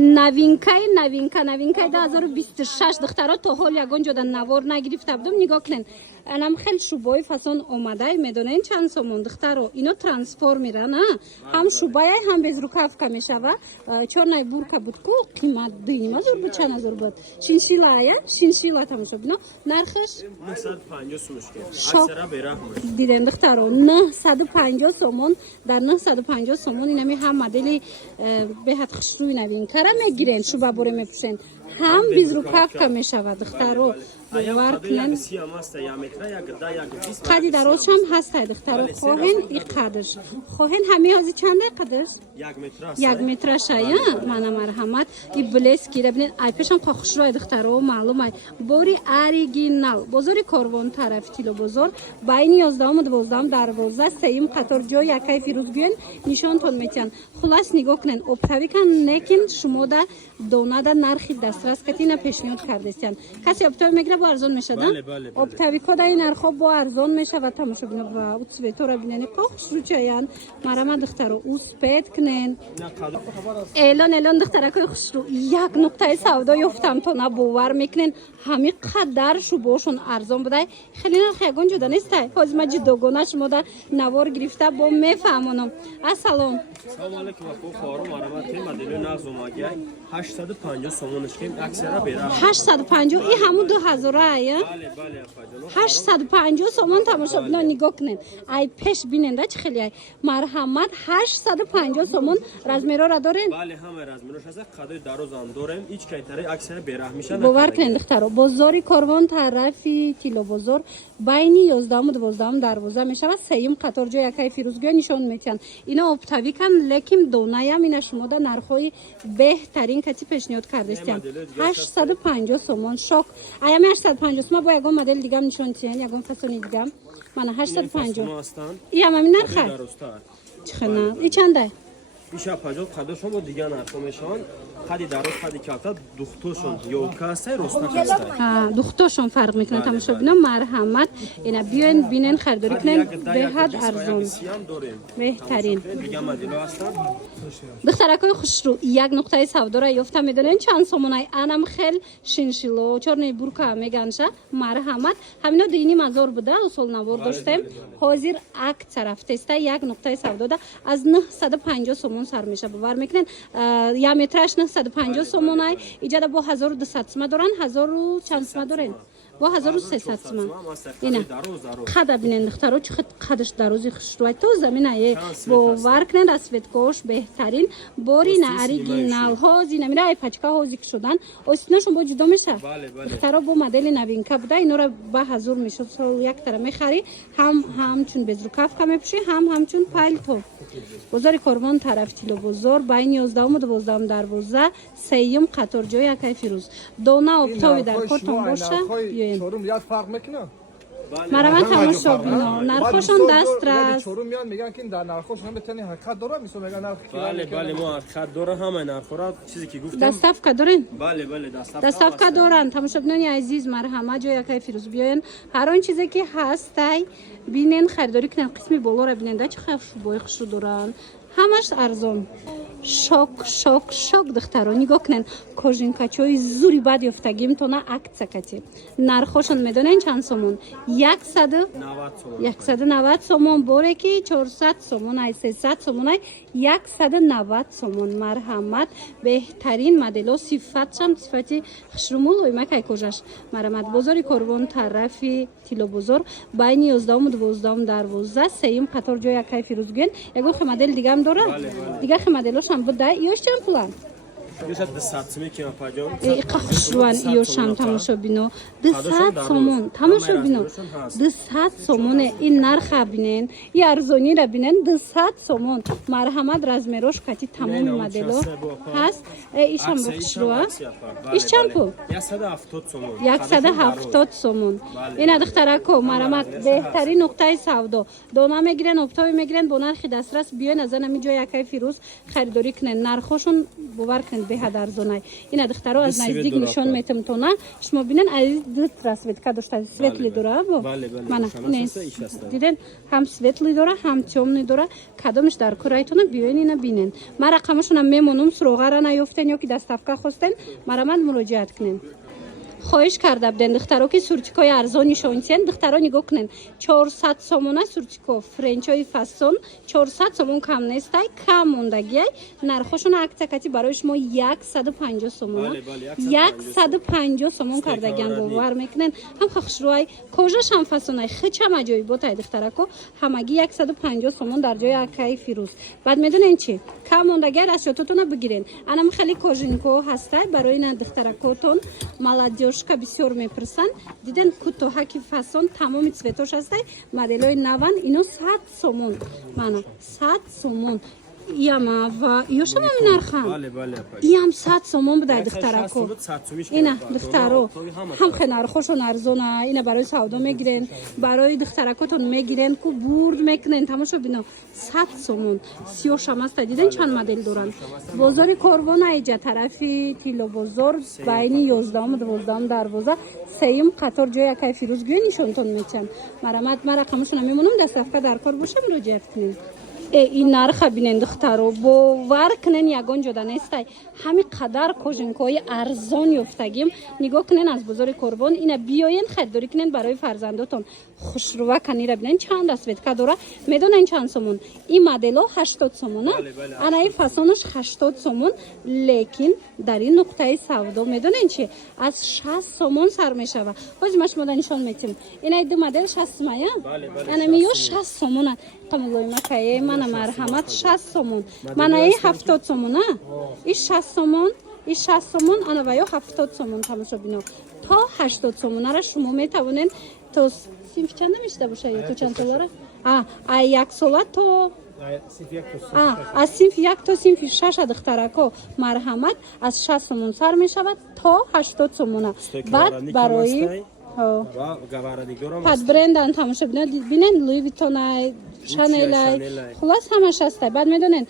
новинка 2026 духтаро то ҳол ягон ҷода навор нагирифта будам. нигоҳ кунен, анам хел шубои фасон омадай. медонен чанд сомон духтаро? ино трансформера на ҳам шубая ҳам безрукавка мешава. чорнай бурка буд ку қимат 2000 буд, чанд азор буд. шиншилая шиншила тамошо бино. нархаш 950 сумушке. Шок. Аксара берахмаш. дидем духтаро 950 сомон. дар 950 сомон инами ҳам модели беҳад хушрӯи новинкара мегирен, шуба боре мепӯшен, ҳам безрукавка мешава духтаро. бовар кунен қади дарозшам ҳастай духтаро. хоҳен и қадрш хоҳен ҳами ҳози чанде қадрш? 1 метраша я мана марҳамат и блескира бинен айпешам қа хушрӯи духтаро маълумай бори оригинал. бозори корвон тарафи тило бозор байни 11 12 дарвоза сеюм қатор ҷо якай фирӯзгӯен нишонтон метиҳан. хулас нигоҳ кунен оптавикан некин шумода донада нархи дастрас катина пешниҳод кардестиян. каси оптави мегира бо арзон мешада? оптавикода ин нархо бо арзон мешава. тамошо бина ва уцветора бинени қа хушрӯчаян. марама духтаро успет кунен. элон духтаракои хушрӯ як нуқтаи савдо ёфтам то на бовар мекунен. ҳами қадар шубошон арзон будай. хеле нархи ягон ҷода нестай. ҳозир ма ҷудогона шумода навор гирифта бо мефаҳмонам. ассалом. Салом алейкум ва хӯром марҳамат. Модели назомагай 850 сомонаш кем аксара берах. 850 и ҳаму 2000 ая. бале афаҷон. 850 сомон тамошо бино нигоҳ кунен. ай пеш биненда чӣ хеле ай. марҳамат 850 сомон размерора дорен? бале ҳама размерош аст. қадои дарозам дорем. ич кайтари аксара берах мешад. бовар кунен духтаро. бозори корвон тарафи тило бозор байни 11 12 дарвоза мешава. сеюм қатор ҷо якай фирӯзгӯя нишон метиҳан. ино оптавикан лекин донаям ина шумода нархои беҳтарин кати пешниҳод кардестиян. 850 сомон. шок. аями 850 сомон бо ягон модели дигам нишон тиҳан, ягон фасони дигам. мана 850 и ҳамами нарха чихана и чанда? иша паҷо қадошон бо дига нархо мешаванд. қади дароз қади калта духтошон ёка астай роста астай. духтошон фарқ мекунад. тамошо бино марҳамат. ина биёен бинен харидорӣ кунен. беҳад арзон беҳтарин дига модело астанд. духтаракои хушрӯ як нуқтаи савдора ёфта. медонен чанд сомонай? анам хел шиншило чорнаи бурка меганша. марҳамат. ҳамино 2500 буда усол навор доштем. ҳозир акция рафтеста як нуқтаи савдода аз 950 сомон сар меша. бовар мекунен я метраш 950 сомонай. иҷада бо 1200 сума доран. 1000 чанд сума дорен? бо 1300 сума. ина қада бинен духтаро чӣ қадаш дарози хушрӯай то заминае. бовар кунен расветкош беҳтарин бори на оригинал ҳози намира ай пачка ҳози ки шудан остинашон бо ҷудо меша. духтаро бо модели новинка буда. инора ба ҳазур мешуд. сол як тара мехари ҳам ҳамчун безрукавка мепӯшӣ ҳам ҳамчун палто. бозори корвон тарафи тило бозор байни 11 12 дарвоза сеюм қатор ҷо якай фирӯз. дона оптови дар котон боша. چهارم یاد فرق میکنه. مرا تماشا بینا نرخشون دست راست. چهارم میان میگن که در نرخش هم بتونی حرکت داره میسون میگن نرخ. بله ما حرکت داره همه نرخورا چیزی که گفتم. دستافکا دارین؟ بله دستافکا دارن. تماشا بینانی عزیز مرحمت جای یکی فیروز بیاین. هر آن چیزی که هستای بینن خریداری کنن قسمی بالا را بینن. چه خیلی شبای خوش دارن. همش ارزان. شок духтаро нигоҳ кунен. кожинкачои зури бад ёфтагим то на акция кати. нархошон медонен чанд сомон? 190 сомон боре ки 400 сомон ай 300 сомон ай 190 сомон. марҳамат беҳтарин модело сифатшам сифати хушрумулои макай кожаш. марҳамат бозори корвон тарафи тило бозор байни 11 12 дарвоза сеюм қатор ҷо якай фирӯзгӯен. ягон хе модел дигам дора? дига хе моделошам буда. иёш чанд пулан? Юша 200 мекина паҷон. қахшван иёшам тамошо бино. 200 сомон. Тамошо бино. 200 сомон ин нарха бинен. И арзонира бинен 200 сомон. Марҳамат размерош кати тамоми модело ҳаст. Ишам бохшруа. Иш чанд пул? 170 сомон. 170 сомон. Ина духтарако марҳамат беҳтарин нуқтаи савдо. Дона мегирен, оптови мегирен бо нархи дастрас биён аз анами ҷо якай фирӯз харидорӣ кунен. Нархошон бовар кунен беҳад арзонай. Ина духтаро аз наздик нишон метам тона. Шумо бинен аз дутра светка дошта светли дора бо. Мана диден ҳам светли дора, ҳам тёмни дора. Кадомиш дар курайтона биёин ина бинен. Ма рақамашонам мемонум суроғара наёфтен ё ки даставка хостен, марамад муроҷиат кунен. Хоҳиш карда будем духтаро ки суртикои арзони шонсиен духтаро нигоҳ кунен 400 сомона суртико френчои фасон 400 сомон кам нестай кам мондагиай нархошон актакати барои шумо 150 сомона 150 сомон кардагиан бовар мекунен ҳам хушруай кожашам фасонай хичам аҷоиботай духтарако ҳамаги 150 сомон дар ҷои акаи фирӯз баъд медонен чи кам мондагиай расчётотона бигирен анам хеле кожинко ҳастай барои на духтаракотон маладёшка бисёр мепурсанд диден кӯтоҳаки фасон тамоми цветош ҳастай моделҳои наван ино 100 сомон мана 100 сомон яма ва ёшама нархан иам 100 сомон будай духтарако ина духтаро ҳам хе нархошон арзона ина барои савдо мегирен барои духтаракотон мегирен ку бурд мекунен тамошо бино 100 сомон сиёшам аста диден чанд модел доранд бозори корвон аиҷа тарафи тилобозор байни 11-12 дарвоза сеюм қатор ҷои якай фирӯзгӯи нишонтон мечанд марамад ма рақамашона мемонам дастафка дар кор боша муроҷиат кунем ин нарха бинен духтаро бовар кунен ягон ҷода нестай ҳами қадар кожинкои арзон ёфтагим нигоҳ кунен аз бозори корвон ина биёен харидорӣ кунен барои фарзандотон хушрува канира бинен чанд асветка дора медонен чанд сомон ин модело 80 сомона анаи фасонаш 80 сомон лекин дар ин нуқтаи савдо медонен чи аз 60 сомон сар мешава ҳозир ма шумода нишон метим инаи ду модел 60 сомая анами ё 60 сомона камулоймакае мана марҳамат 60 сомон манаи 70 сомона и 60 сомон и 60 сомон анава ё 70 сомон тамошо бино то 80 сомонара шумо метавонен то синфи чанда мешида боша ё то чанд солара а як сола то аз синфи 1 то синфи 6 духтарако марҳамат аз 60 сомон сар мешавад то 80 сомона баъд барои пад брендан тамошо бинен Луи Виттонай Шанелай хулас ҳамаш ҳастай баъд медонен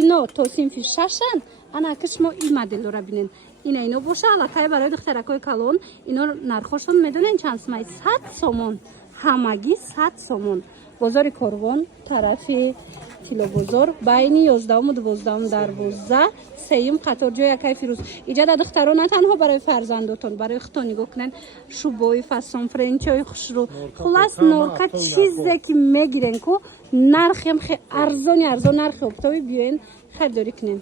ино то синфи 6-ан ана ки шумо ин моделора бинен ино боша аллакай барои духтаракои калон ино нархошон медонен чанд сомай 100 сомон ҳамаги 100 сомон бозори корвон тарафи тилобозор байни 11-12 дарвоза сеюм қатор ҷои якай фирӯз иҷада духтаро на танҳо барои фарзандотон барои худтон нигоҳ кунен шубои фасон френчои хушрӯ хулас норка чизе ки мегирен ку нархем арзони арзон нархи оптоби биёен харидорӣ кунен